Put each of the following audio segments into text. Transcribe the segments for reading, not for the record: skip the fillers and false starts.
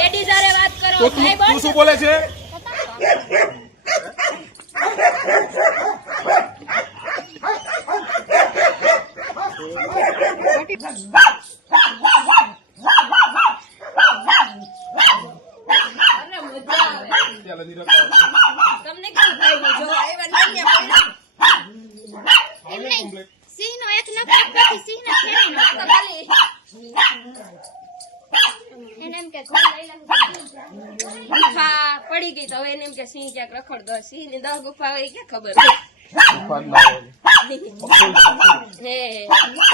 Ladies આરે વાત કરો તો તું શું બોલે છે? તમને કેવું થાય જો સિંહ નો એક નખ સિંહ ને ફેરી નો એને એમ કે ગુફા પડી ગઈ તો હવે એને એમ કે સિંહ ક્યાંક રખડતો સિંહ ની 10 ગુફા હોય કે ખબર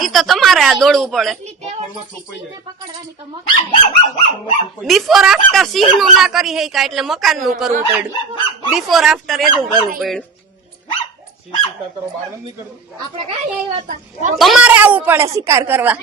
ઈ તો તમારે આ દોડવું પડે. બિફોર આફ્ટર સિંહ નું ના કરી હે એટલે મકાન નું કરવું પડ્યું. બિફોર આફ્ટર એનું કરવું પડ્યું. તમારે આવવું પડે શિકાર કરવા.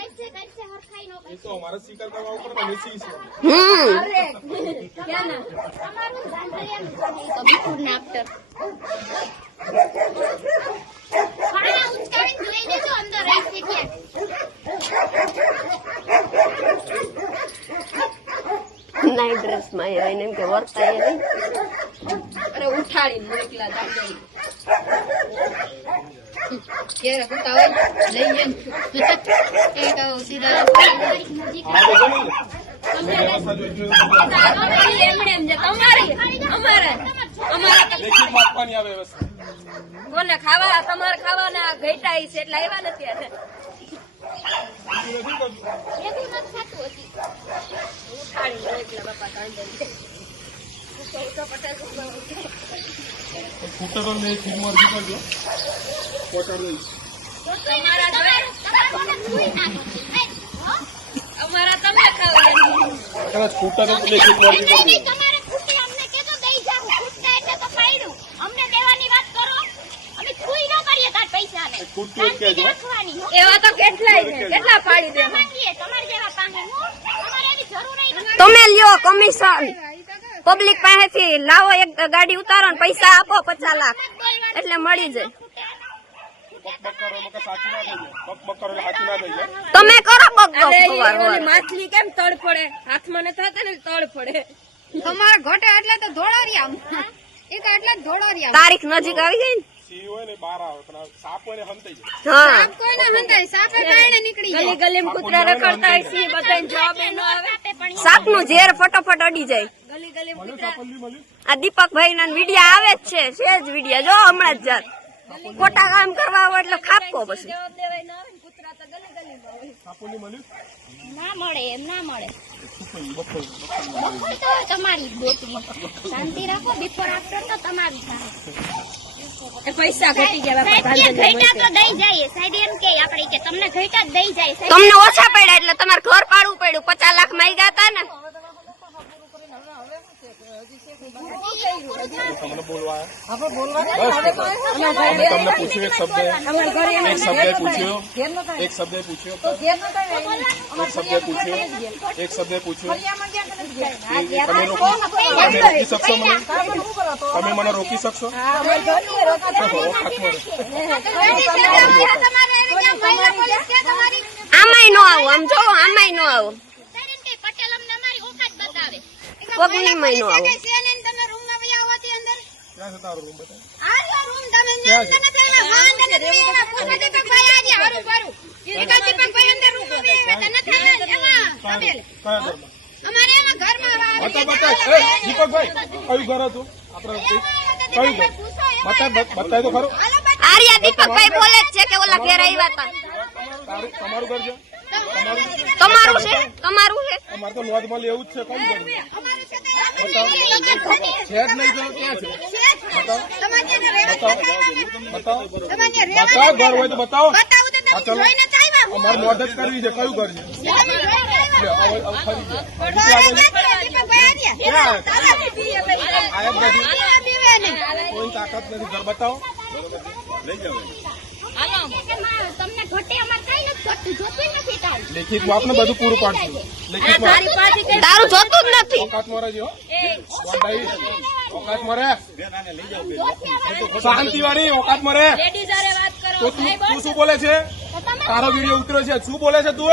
નાઇટ ડ્રેસ માં એને એમ કે વર્તા નહીં. અરે ઉઠાડી મોકલા દાંડી કેરે કુતા હોય લઈ એ તો સીધા એમણે એમ જે તમારી અમારે બોલે ખાવા તમારે ખાવાના ઘેટા છે એટલે આવ્યા નથી આજે ઉઠાડી બાપા કાંડે અમારા તમે ખાવ એવા તો કેટલા પાડી દે તમે લ્યો કમિશન પબ્લિક પાસેથી લાવો એક ગાડી ઉતારો ને પૈસા આપો 50 લાખ એટલે મળી જાય. તમે કરો માછલી કેમ તળ પડે હાથમાં ને થતા ને તળ પડે તમારા ઘોટે એટલે તો ધોળારિયા એ તો એટલે ધોળારિયા તારીખ નજીક આવી ગઈ ને સાપ કોઈને હંતાય સાપે કારણે નીકળી ગલી ગલી કૂતરા રખડતા હોય સિંહ બધાને જવાબ ન આવે સાપ નું ઝેર ફટોફટ અડી જાય. ગલી ગલી કૂતરા આ દીપકભાઈ ના વિડિયા આવે જ છે સેજ વિડિયા જો હમણાં જ જાત ખોટા કામ કરવા હોય એટલે ખાપકો પછી જવાબ દેવાય ના આવે કૂતરા તો ગલી ગલી ના મળે એમ ના મળે બપોર તો તમારી દોતરી શાંતિ રાખો બિફોર આફ્ટર તો તમારી થાય પૈસા ઘટી ગયા બાપા ઘેટા તો દઈ જાય સાહેબ એમ કે આપણે કે તમને ઘેટા દઈ જાય તમને ઓછા પડ્યા એટલે તમારે ઘર પાડવું પડ્યું 50 લાખ માં ગયા હતા ને તમને બોલવા તમને પૂછ્યું એક શબ્દ પૂછ્યો એક શબ્દ પૂછ્યો તમે મને રોકી શકશો આમાંય નો આવો આમ જો આમાંય નો આવો પગની માં નો આવો દીપકભાઈ કયું ઘર હતું આપડે કયું ઘર બતાય તો ખરું. આર્યા દીપકભાઈ બોલે જ છે કે ઓલા ઘેર આવ્યા હતા. તમારું ઘર છે તમારું છે તમારું છે અમારે તો નોંધમાં એવું જ છે કયું ઘર છે જ નહીં તો ક્યાં છે બતાવો ઘર હોય તો બતાવો. ચલો અમારે નોંધ જ કરવી છે કયું ઘર છે કોઈ તાકાત નથી ઘર બતાવો તમને ઘટે અમારે કઈ નથી ઘટતું જોતું નથી તારું લેખિત આપને બધું પૂરું પાડશું લેખિતમાં તારું જોતું જ નથી. ઓકાતમાં રહેજો ઓકાતમાં રહે શાંતિ વાળી ઓકાતમાં રહે. લેડીઝ આરે વાત કરો તો તું શું બોલે છે? તારો વિડીયો ઉતર્યો છે શું બોલે છે તું?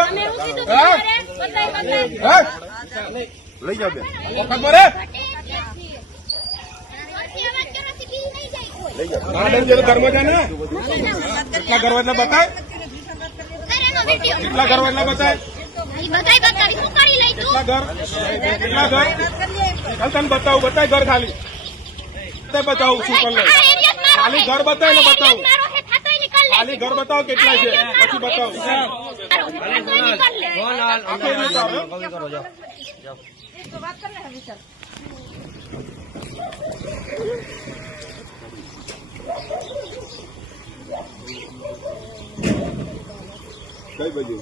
લઈ જાઓ બેન વખત ભરે લઈ જાઓ ગાર્ડન જે ઘરમાં જાય ને કેટલા ઘર એટલે બતાય કેટલા ઘર એટલે બતાય કેટલા ઘર ચાલ તને બતાવું બતાય ઘર ખાલી બતાવું શું કર લે ખાલી ઘર બતાય ને બતાવું ખાલી ઘર બતાવો કેટલા છે પછી બતાવો કઈ બાજુ